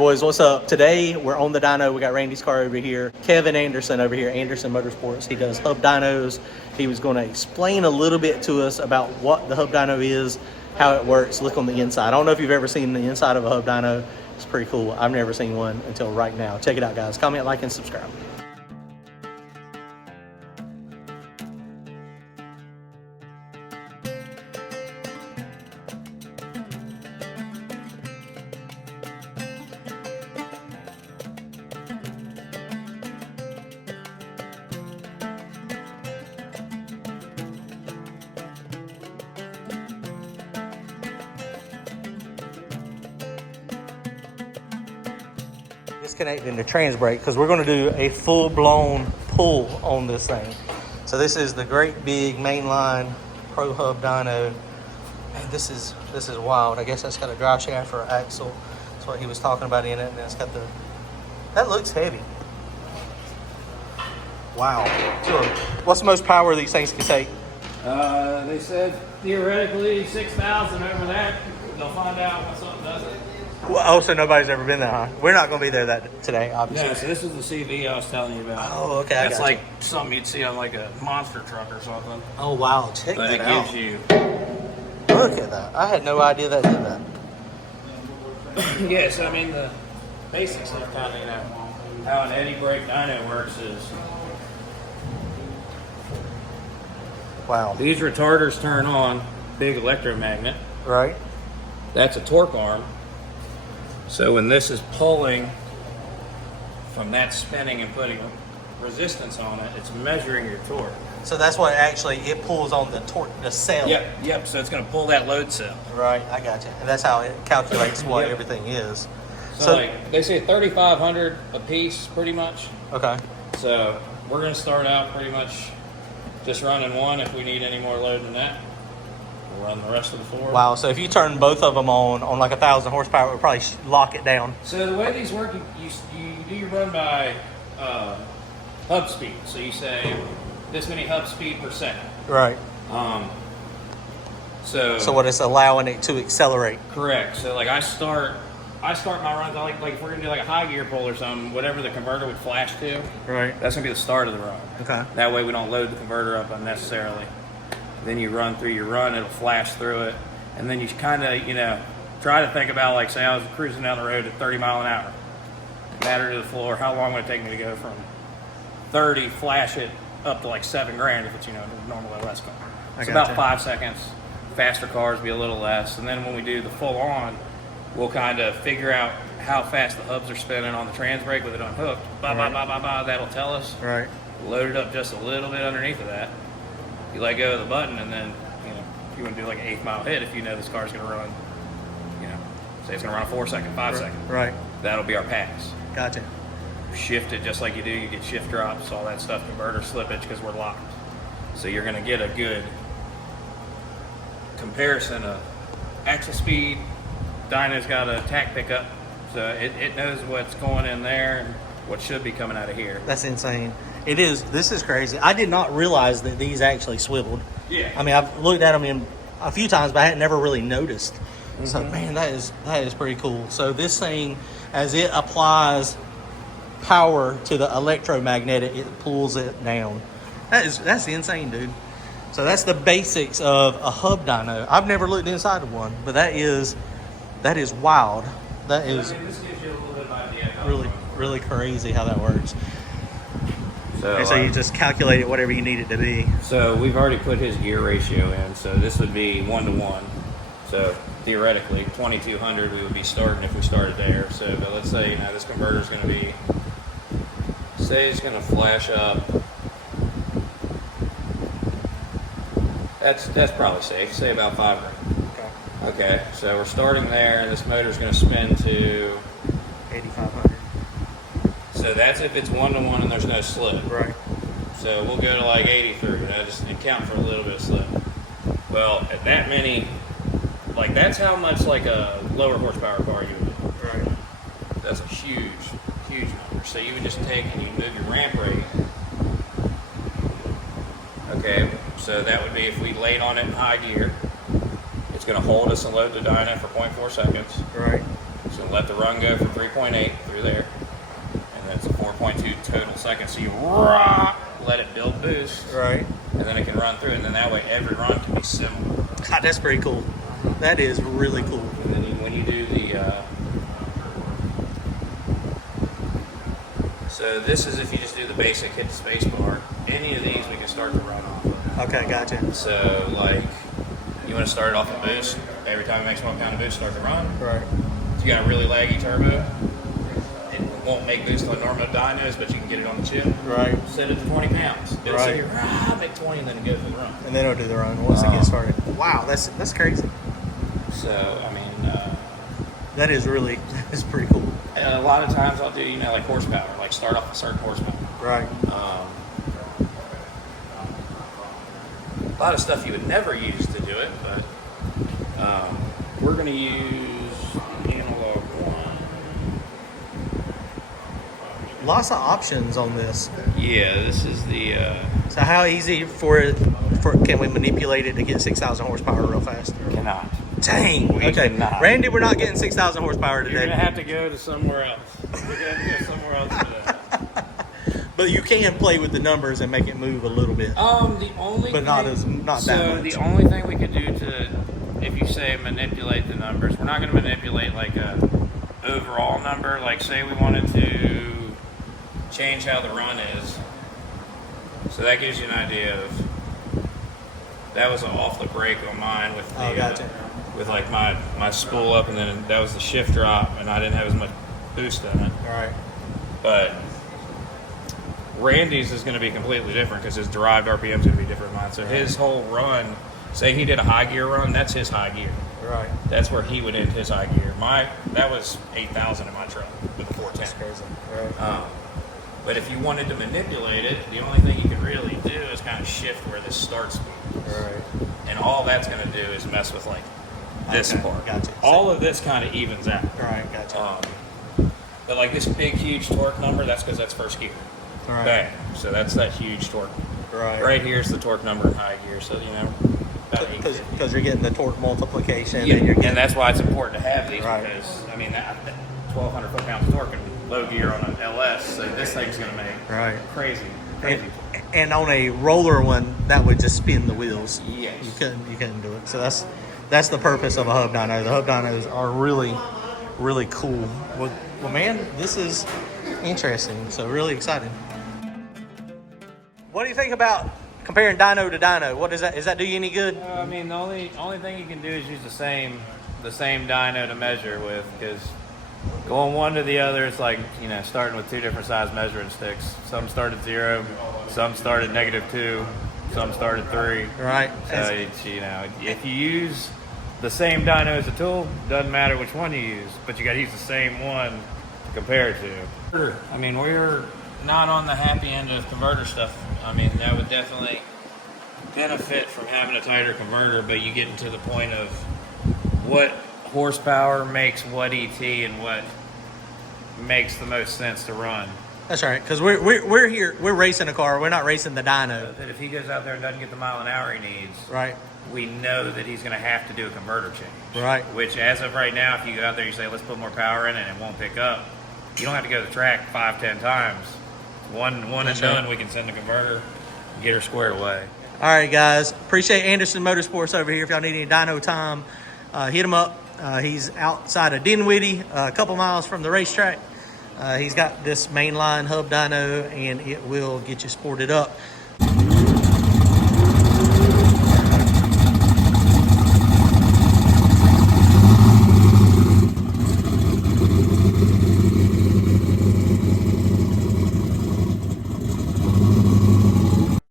boys, what's up? Today we're on the dyno. We got Randy's car over here, Kevin Anderson over here, Anderson Motorsports. He does hub dynos. He was going to explain a little bit to us about what the hub dyno is, how it works. Look on the inside. I don't know if you've ever seen the inside of a hub dyno. It's pretty cool. I've never seen one until right now. Check it out, guys. Comment, like, and subscribe. Disconnecting the trans brake because we're going to do a full-blown pull on this thing. So this is the great big Mainline ProHub Dyno. Man, this is wild. I guess that's got a drive shaft or axle. That's what he was talking about in it. And it's got that looks heavy. Wow. What's the most power these things can take? They said theoretically 6,000 over that. They'll find out when something does it. Well, oh, so nobody's ever been there, huh? We're not going to be there today, obviously. Yeah, so this is the CV I was telling you about. Oh, okay. That's like something you'd see on like a monster truck or something. Oh, wow. Check but that it out. gives you. Look at that. I had no idea that did that. Yes, I mean, the basic stuff kind of, you know, how an eddy brake dyno works is. Wow. These retarders turn on, big electromagnet. Right. That's a torque arm. So when this is pulling from that spinning and putting resistance on it, it's measuring your torque. So that's what it pulls on the torque, the cell. Yep. So it's going to pull that load cell. Right, I got you. And that's how it calculates what everything is. So like they say 3,500 a piece, pretty much. Okay. So we're going to start out pretty much just running one. If we need any more load than that, we'll run the rest of the four. Wow. So if you turn both of them on like 1,000 horsepower, it would probably lock it down. So the way these work, you do your run by hub speed. So you say this many hub speed per second. Right. So what it's allowing it to accelerate. Correct. So like I start my runs, like if we're gonna do like a high gear pull or something, whatever the converter would flash to. Right. That's gonna be the start of the run. Okay. That way we don't load the converter up unnecessarily. Then you run through your run, it'll flash through it, and then you kind of, you know, try to think about, like, say I was cruising down the road at 30 miles an hour. Matter to the floor, how long would it take me to go from 30, flash it up to like 7 grand if it's, you know, a normal LS car. It's about 5 seconds. Faster cars be a little less, and then when we do the full on, we'll kind of figure out how fast the hubs are spinning on the trans brake with it unhooked. That'll tell us. Right. Load it up just a little bit underneath of that. You let go of the button, and then, you know, if you want to do like an 8 mile hit, if you know this car's going to run, you know, say it's going to run a 4 second, 5 second. Right. That'll be our pass. Gotcha. Shift it just like you do. You get shift drops, all that stuff, converter slippage, because we're locked. So you're going to get a good comparison of axle speed. Dyno's got a tack pickup, so it knows what's going in there and what should be coming out of here. That's insane. It is. This is crazy. I did not realize that these actually swiveled. Yeah. I mean, I've looked at them a few times, but I had never really noticed. Mm-hmm. So, man, that is pretty cool. So this thing, as it applies power to the electromagnetic, it pulls it down. That's insane, dude. So that's the basics of a hub dyno. I've never looked inside of one, but that is wild. That is, I mean, this gives you a little bit of idea. really crazy how that works. So you just calculate it whatever you need it to be. So we've already put his gear ratio in. So this would be 1-to-1. So theoretically, 2,200 we would be starting if we started there. So but let's say, you know, this converter is going to be, say it's going to flash up. That's probably safe. Say about 5 grand. Okay. So we're starting there, and this motor is going to spin to 8,500. So that's if it's 1-to-1 and there's no slip. Right. So we'll go to like 83, you know, just account for a little bit of slip. Well, at that many, like that's how much like a lower horsepower car you would do. Right. That's a huge number. So you would just take and you move your ramp rate. Okay, so that would be if we laid on it in high gear, it's going to hold us and load the dyno for 0.4 seconds. Right. It's going to let the run go for 3.8 through there, and then it's a 4.2 total seconds. So you let it build boost, Right. and then it can run through, and then that way every run can be similar. God, that's pretty cool. That is really cool. And then when you do the, so this is if you just do the basic hit the space bar. Any of these we can start to run off of. Okay, gotcha. So like, you want to start it off a boost. Every time it makes 1 pound of boost, start the run. Right. If you got a really laggy turbo, it won't make boost like normal dynos, but you can get it on the chin. Right. Set it to 20 pounds. Then Right. sit here, make 20, and then go for the run. And then it'll do the run once it gets started. Wow, that's crazy. So, I mean, That is pretty cool. a lot of times I'll do, like horsepower, like start off a certain horsepower. Right. A lot of stuff you would never use to do it, but we're going to use analog 1. Lots of options on this. Yeah, this is the... So how easy can we manipulate it to get 6,000 horsepower real fast? Cannot. Dang. We Okay. cannot. Randy, we're not getting 6,000 horsepower You're today. going to have to go to somewhere else. You're going to have to go somewhere else for that. But you can play with the numbers and make it move a little bit. The only But not that much. So the only thing we could do to, if you say manipulate the numbers, we're not going to manipulate like a overall number. Like say we wanted to change how the run is. So that gives you an idea of, that was an off the brake on mine with the, gotcha. with like my spool up, and then that was the shift drop, and I didn't have as much boost on it. All right. But Randy's is going to be completely different because his derived RPM is going to be different than mine. So his whole run, say he did a high gear run, that's his high gear. Right. That's where he would end his high gear. That was 8,000 in my truck with the 410. That's crazy. Right. But if you wanted to manipulate it, the only thing you could really do is kind of shift where this start speed is. Right. And all that's going to do is mess with like this part. Gotcha. All of this kind of evens out. Right. Gotcha. But like this big, huge torque number, that's because that's first gear. Right. Bang. So that's that huge torque. Right. Right here's the torque number in high gear. So, about 850. Because you're getting the torque multiplication. Yeah, And you're getting, and that's why it's important to have these Right. because, I mean, that 1,200 foot-pounds of torque in low gear on an LS, so this thing's going to make Right. crazy. and on a roller one, that would just spin the wheels. Yes. You couldn't do it. So that's the purpose of a hub dyno. The hub dynos are really, really cool. Well, man, this is interesting. So really excited. What do you think about comparing dyno to dyno? What is that? Does that do you any good? I mean, the only thing you can do is use the same dyno to measure with, because going one to the other, it's like, starting with two different size measuring sticks. Some start at 0, some start at -2, some start at 3. Right. So it's, if you use the same dyno as a tool, doesn't matter which one you use, but you got to use the same one to compare it to. I mean, we're not on the happy end of converter stuff. I mean, that would definitely benefit from having a tighter converter, but you get into the point of what horsepower makes what ET and what makes the most sense to run. That's right. Because we're here. We're racing a car. We're not racing the dyno. That if he goes out there and doesn't get the mile an hour he needs, Right. we know that he's going to have to do a converter change. Right. Which, as of right now, if you go out there and you say, let's put more power in it and it won't pick up, you don't have to go to the track 5-10 times. One That's and done, right. we can send the converter and get her squared away. All right, guys. Appreciate Anderson Motorsports over here. If y'all need any dyno time, hit him up. He's outside of Dinwiddie, a couple miles from the racetrack. He's got this Mainline Hub Dyno, and it will get you sported up.